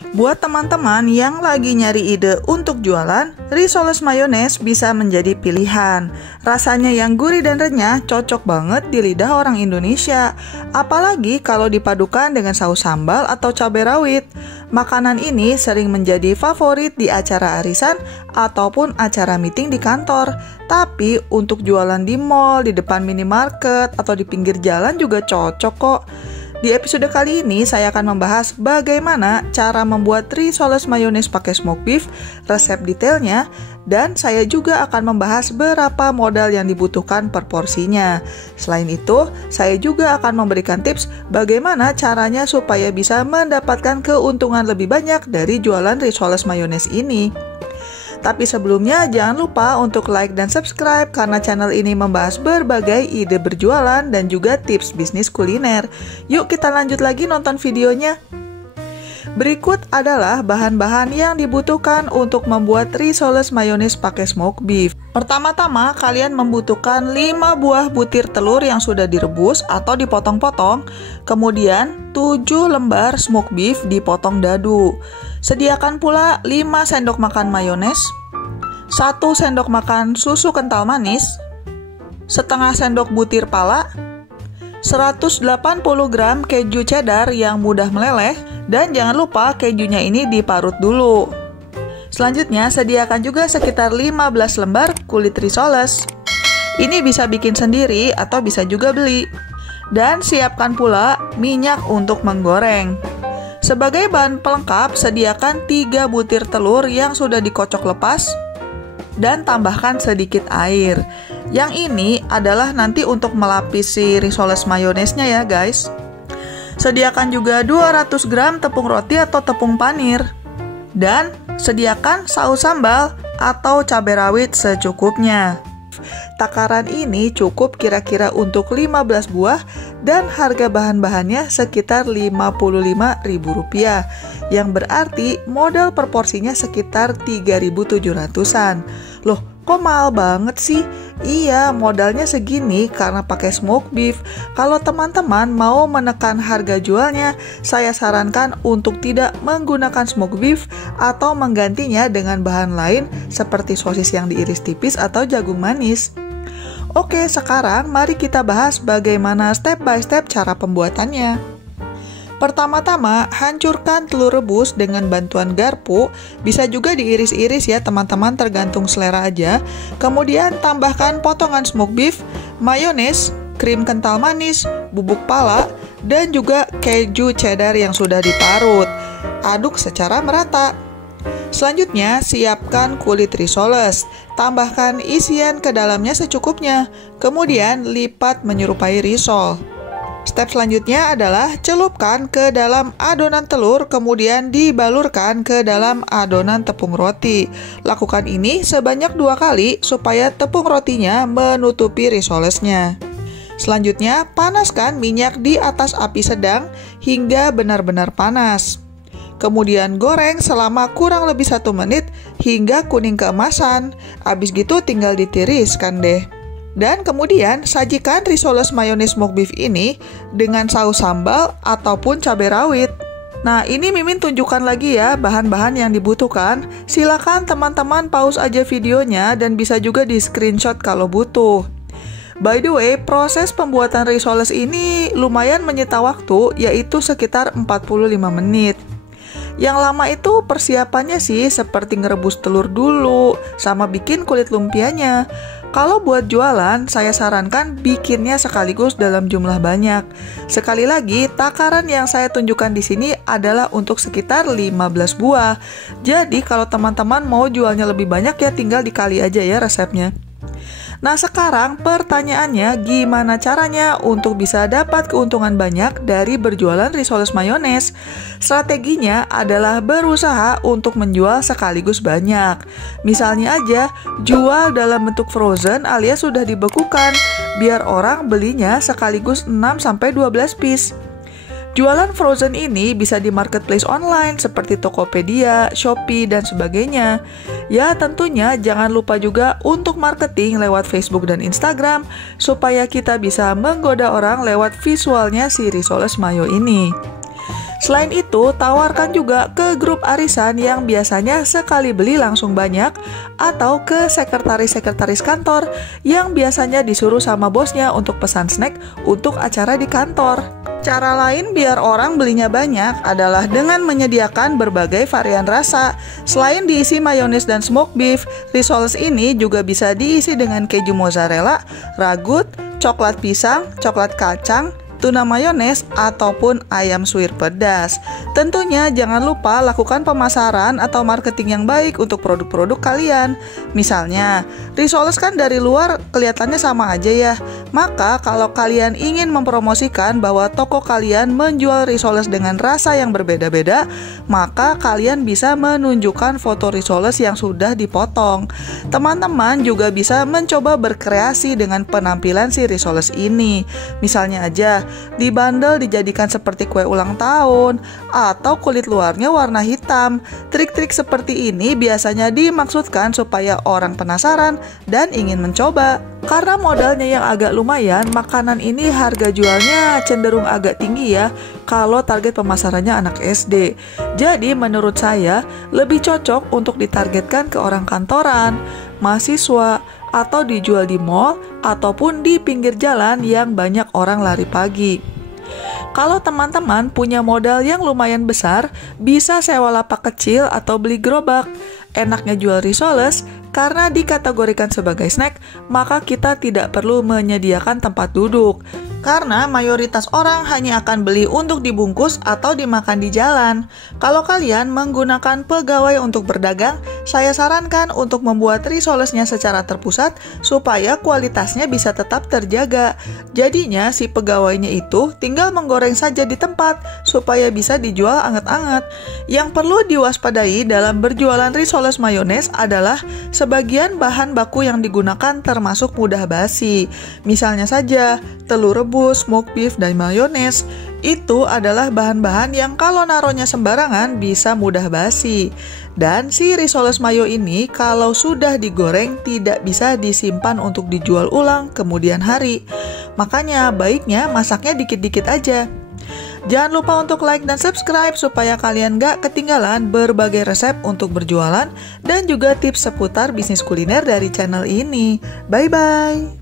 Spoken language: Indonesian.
Buat teman-teman yang lagi nyari ide untuk jualan, Risoles Mayonnaise bisa menjadi pilihan. Rasanya yang gurih dan renyah cocok banget di lidah orang Indonesia. Apalagi kalau dipadukan dengan saus sambal atau cabai rawit. Makanan ini sering menjadi favorit di acara arisan ataupun acara meeting di kantor. Tapi untuk jualan di mall, di depan minimarket, atau di pinggir jalan juga cocok kok. Di episode kali ini saya akan membahas bagaimana cara membuat Risoles Mayonnaise pakai smoked beef, resep detailnya, dan saya juga akan membahas berapa modal yang dibutuhkan per porsinya. Selain itu, saya juga akan memberikan tips bagaimana caranya supaya bisa mendapatkan keuntungan lebih banyak dari jualan Risoles Mayonnaise ini. Tapi sebelumnya jangan lupa untuk like dan subscribe karena channel ini membahas berbagai ide berjualan dan juga tips bisnis kuliner. Yuk kita lanjut lagi nonton videonya. Berikut adalah bahan-bahan yang dibutuhkan untuk membuat Risoles Mayonnaise pakai smoked beef. Pertama-tama kalian membutuhkan 5 buah butir telur yang sudah direbus atau dipotong-potong. Kemudian 7 lembar smoked beef dipotong dadu. Sediakan pula 5 sendok makan mayones, 1 sendok makan susu kental manis, setengah sendok butir pala, 180 gram keju cheddar yang mudah meleleh, dan jangan lupa kejunya ini diparut dulu. Selanjutnya, sediakan juga sekitar 15 lembar kulit risoles. Ini bisa bikin sendiri atau bisa juga beli. Dan siapkan pula minyak untuk menggoreng. Sebagai bahan pelengkap, sediakan 3 butir telur yang sudah dikocok lepas dan tambahkan sedikit air. Yang ini adalah nanti untuk melapisi Risoles Mayonnaise-nya ya guys. Sediakan juga 200 gram tepung roti atau tepung panir. Dan sediakan saus sambal atau cabai rawit secukupnya. Takaran ini cukup kira-kira untuk 15 buah dan harga bahan-bahannya sekitar Rp55.000, yang berarti modal per porsinya sekitar 3.700-an. Loh, kok mahal banget sih? Iya, modalnya segini karena pakai smoked beef. Kalau teman-teman mau menekan harga jualnya, saya sarankan untuk tidak menggunakan smoked beef atau menggantinya dengan bahan lain seperti sosis yang diiris tipis atau jagung manis. Oke, sekarang mari kita bahas bagaimana step by step cara pembuatannya. Pertama-tama, hancurkan telur rebus dengan bantuan garpu. Bisa juga diiris-iris ya teman-teman, tergantung selera aja. Kemudian tambahkan potongan smoked beef, mayones, krim kental manis, bubuk pala, dan juga keju cheddar yang sudah diparut. Aduk secara merata. Selanjutnya, siapkan kulit risoles. Tambahkan isian ke dalamnya secukupnya. Kemudian, lipat menyerupai risol. Step selanjutnya adalah celupkan ke dalam adonan telur, kemudian dibalurkan ke dalam adonan tepung roti. Lakukan ini sebanyak 2 kali supaya tepung rotinya menutupi risolesnya. Selanjutnya, panaskan minyak di atas api sedang hingga benar-benar panas. Kemudian goreng selama kurang lebih 1 menit hingga kuning keemasan. Habis gitu tinggal ditiriskan deh. Dan kemudian sajikan Risoles Mayonnaise smoked beef ini dengan saus sambal ataupun cabai rawit. Nah, ini Mimin tunjukkan lagi ya bahan-bahan yang dibutuhkan. Silakan teman-teman pause aja videonya dan bisa juga di screenshot kalau butuh. By the way, proses pembuatan risoles ini lumayan menyita waktu, yaitu sekitar 45 menit. Yang lama itu persiapannya sih seperti ngerebus telur dulu, sama bikin kulit lumpianya. Kalau buat jualan, saya sarankan bikinnya sekaligus dalam jumlah banyak. Sekali lagi, takaran yang saya tunjukkan di sini adalah untuk sekitar 15 buah. Jadi kalau teman-teman mau jualnya lebih banyak ya tinggal dikali aja ya resepnya. Nah sekarang pertanyaannya, gimana caranya untuk bisa dapat keuntungan banyak dari berjualan Risoles Mayonnaise? Strateginya adalah berusaha untuk menjual sekaligus banyak. Misalnya aja, jual dalam bentuk frozen alias sudah dibekukan, biar orang belinya sekaligus 6-12 piece. Jualan frozen ini bisa di marketplace online seperti Tokopedia, Shopee, dan sebagainya. Ya tentunya jangan lupa juga untuk marketing lewat Facebook dan Instagram supaya kita bisa menggoda orang lewat visualnya si Risoles Mayo ini. Selain itu, tawarkan juga ke grup arisan yang biasanya sekali beli langsung banyak, atau ke sekretaris-sekretaris kantor yang biasanya disuruh sama bosnya untuk pesan snack untuk acara di kantor. Cara lain biar orang belinya banyak adalah dengan menyediakan berbagai varian rasa. Selain diisi mayones dan smoked beef, risoles ini juga bisa diisi dengan keju mozzarella, ragut, coklat pisang, coklat kacang, tuna mayones, ataupun ayam suwir pedas. Tentunya jangan lupa lakukan pemasaran atau marketing yang baik untuk produk-produk kalian. Misalnya, risoles kan dari luar kelihatannya sama aja ya. Maka kalau kalian ingin mempromosikan bahwa toko kalian menjual risoles dengan rasa yang berbeda-beda, maka kalian bisa menunjukkan foto risoles yang sudah dipotong. Teman-teman juga bisa mencoba berkreasi dengan penampilan si risoles ini. Misalnya aja, dibandel dijadikan seperti kue ulang tahun, atau kulit luarnya warna hitam. Trik-trik seperti ini biasanya dimaksudkan supaya orang penasaran dan ingin mencoba. Karena modalnya yang agak lumayan, makanan ini harga jualnya cenderung agak tinggi ya kalau target pemasarannya anak SD. Jadi menurut saya lebih cocok untuk ditargetkan ke orang kantoran, mahasiswa, atau dijual di mall ataupun di pinggir jalan yang banyak orang lari pagi. Kalau teman-teman punya modal yang lumayan besar, bisa sewa lapak kecil atau beli gerobak. Enaknya jual risoles karena dikategorikan sebagai snack, maka kita tidak perlu menyediakan tempat duduk. Karena mayoritas orang hanya akan beli untuk dibungkus atau dimakan di jalan. Kalau kalian menggunakan pegawai untuk berdagang, saya sarankan untuk membuat risolesnya secara terpusat supaya kualitasnya bisa tetap terjaga. Jadinya si pegawainya itu tinggal menggoreng saja di tempat supaya bisa dijual anget-anget. Yang perlu diwaspadai dalam berjualan risoles mayones adalah sebagian bahan baku yang digunakan termasuk mudah basi. Misalnya saja, telur rebus, smoked beef, dan mayones. Itu adalah bahan-bahan yang kalau naruhnya sembarangan bisa mudah basi. Dan si risoles mayo ini kalau sudah digoreng tidak bisa disimpan untuk dijual ulang kemudian hari. Makanya baiknya masaknya dikit-dikit aja. Jangan lupa untuk like dan subscribe supaya kalian gak ketinggalan berbagai resep untuk berjualan dan juga tips seputar bisnis kuliner dari channel ini. Bye-bye!